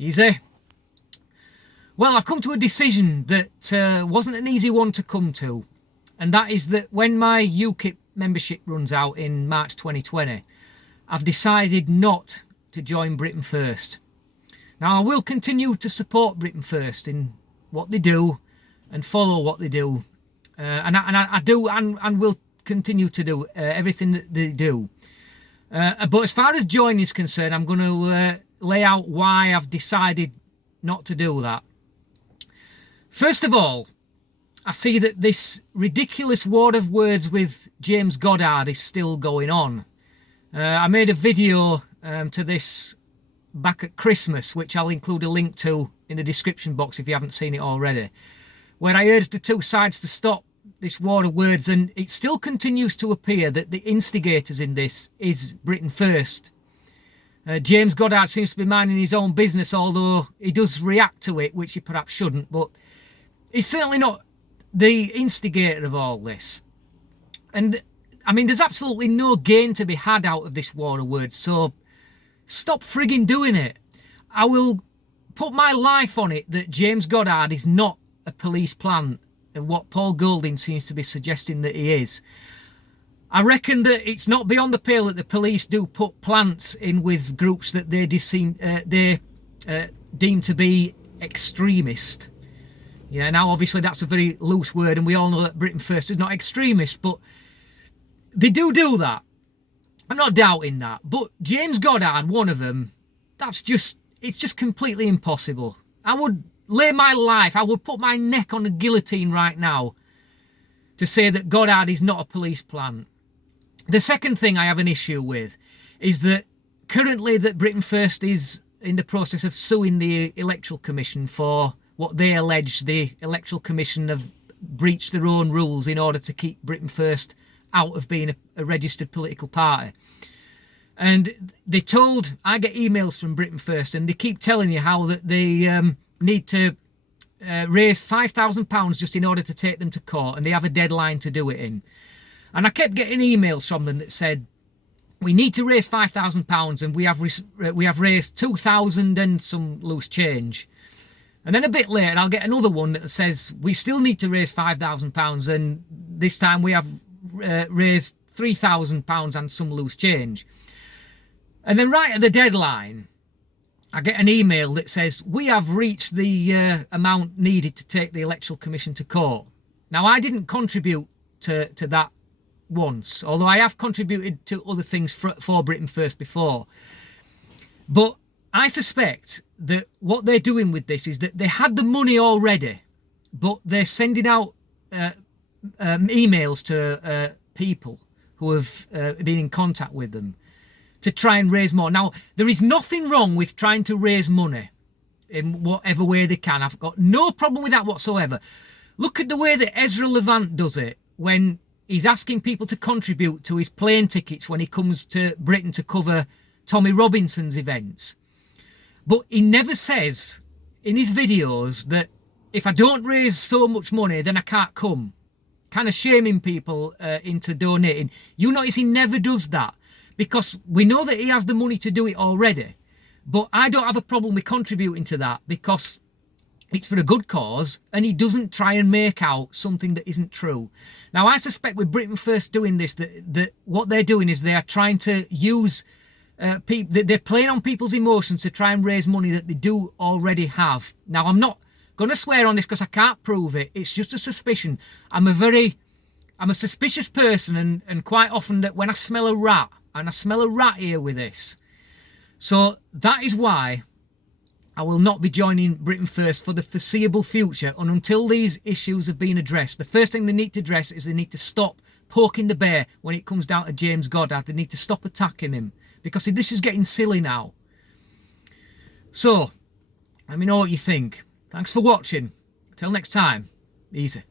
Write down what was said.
Easy. Well, I've come to a decision that wasn't an easy one to come to, and that is that when my UKIP membership runs out in March 2020, I've decided not to join Britain First. Now, I will continue to support Britain First in what they do and follow what they do, and I do and will continue to do everything that they do. But as far as joining is concerned, I'm going to lay out why I've decided not to do that. First of all, I see that this ridiculous war of words with James Goddard is still going on. I made a video to this back at Christmas, which I'll include a link to in the description box if you haven't seen it already, where I urged the two sides to stop this war of words, and it still continues to appear that the instigators in this is Britain First. James Goddard seems to be minding his own business, although he does react to it, which he perhaps shouldn't, but he's certainly not the instigator of all this. And I mean, there's absolutely no gain to be had out of this war of words, so stop frigging doing it. I will put my life on it that James Goddard is not a police plant, and what Paul Golding seems to be suggesting that he is. I reckon that it's not beyond the pale that the police do put plants in with groups that they deem to be extremist. Yeah, now obviously that's a very loose word, and we all know that Britain First is not extremist, but they do that. I'm not doubting that. But James Goddard, one of them, it's just completely impossible. I would lay my life, I would put my neck on a guillotine right now to say that Goddard is not a police plant. The second thing I have an issue with is that currently that Britain First is in the process of suing the Electoral Commission for what they allege the Electoral Commission have breached their own rules in order to keep Britain First out of being a registered political party. And I get emails from Britain First, and they keep telling you how that they need to raise £5,000 just in order to take them to court, and they have a deadline to do it in. And I kept getting emails from them that said, we need to raise £5,000, and we have raised 2,000 and some loose change. And then a bit later, I'll get another one that says, we still need to raise £5,000, and this time we have raised £3,000 and some loose change. And then right at the deadline, I get an email that says, we have reached the amount needed to take the Electoral Commission to court. Now, I didn't contribute to that once, although I have contributed to other things for Britain First before. But I suspect that what they're doing with this is that they had the money already, but they're sending out emails to people who have been in contact with them to try and raise more. Now, there is nothing wrong with trying to raise money in whatever way they can. I've got no problem with that whatsoever. Look at the way that Ezra Levant does it when he's asking people to contribute to his plane tickets when he comes to Britain to cover Tommy Robinson's events. But he never says in his videos that if I don't raise so much money, then I can't come. Kind of shaming people into donating. You notice he never does that, because we know that he has the money to do it already. But I don't have a problem with contributing to that because it's for a good cause, and he doesn't try and make out something that isn't true. Now, I suspect with Britain First doing this, that what they're doing is they are trying to use they're playing on people's emotions to try and raise money that they do already have. Now, I'm not going to swear on this because I can't prove it. It's just a suspicion. I'm a suspicious person, and quite often that when I smell a rat, and I smell a rat here with this. So that is why I will not be joining Britain First for the foreseeable future, and until these issues have been addressed. The first thing they need to address is they need to stop poking the bear when it comes down to James Goddard. They need to stop attacking him, because this is getting silly now. So, let me know what you think. Thanks for watching. Till next time, easy.